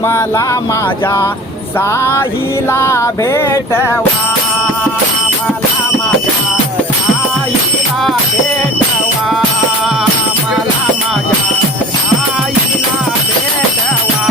मला माझ्या साईला भेटवा, मला माझ्या साईला भेटवा, मला माझ्या साईला भेटवा.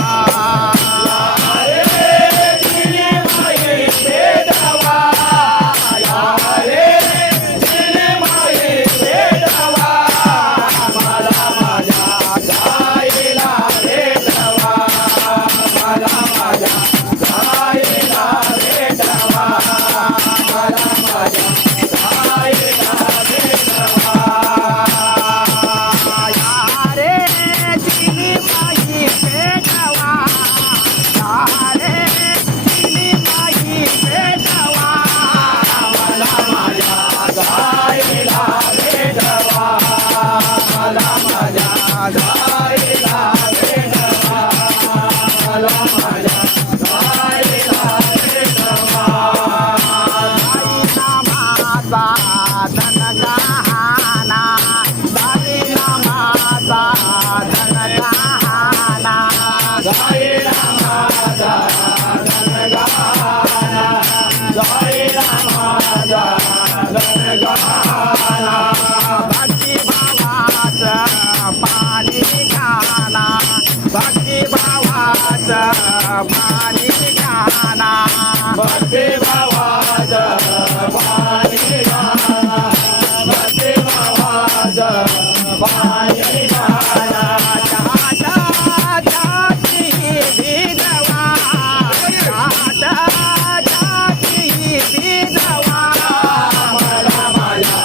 भक्ती भावाचं पाणी घाला, भक्ती भावाचं पाणी घाला, भक्ती भावाचं पाणी घाला, भक्ती भावाचं पाणी घाला. जाती भिजवा, जाती भिजवा, मला माझ्या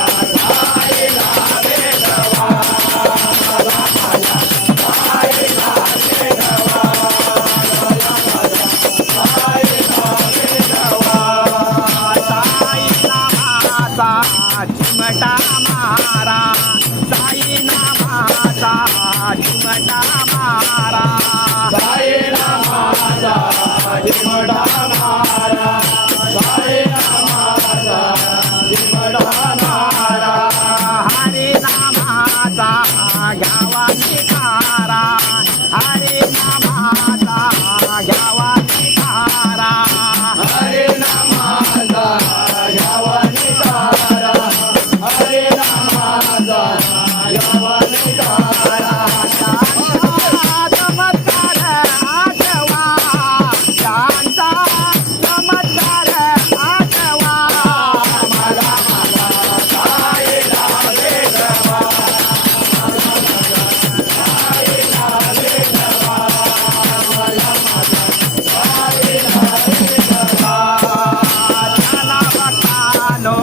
चिमटा मारा, साई नामाचा चिमटा मारा, साई नामाचा चिमटा मारा, साई नामाचा चिमटा मारा. हरी नामाचा घ्यावा निखारा, हरी नामाचा घ्यावा निखारा, हरी नामाचा घ्यावा निखारा, हरी नामाचा घ्यावा निखारा. चमत्कार आठवा, त्यांचा चमत्कार आठवा, मला माझ्या साईला भेटवा, मला माझ्या साईला भेटवा, मला माझ्या साईला भेटवा. चला भक्तानो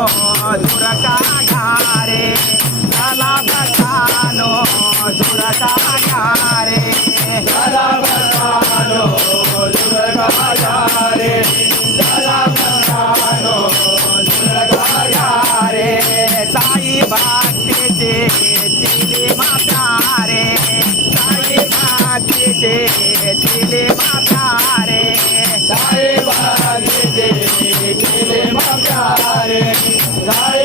दुर्गा घारे, चला भक्तानो दुर्गा घारे, चला भक्तानो दुर्गा घारे, चला भक्तानो दुर्गा घारे. साई भक्तीचे चिले मातारे, साई भक्तीचे चिले मातारे, साई भक्तीचे चिले मातारे, साई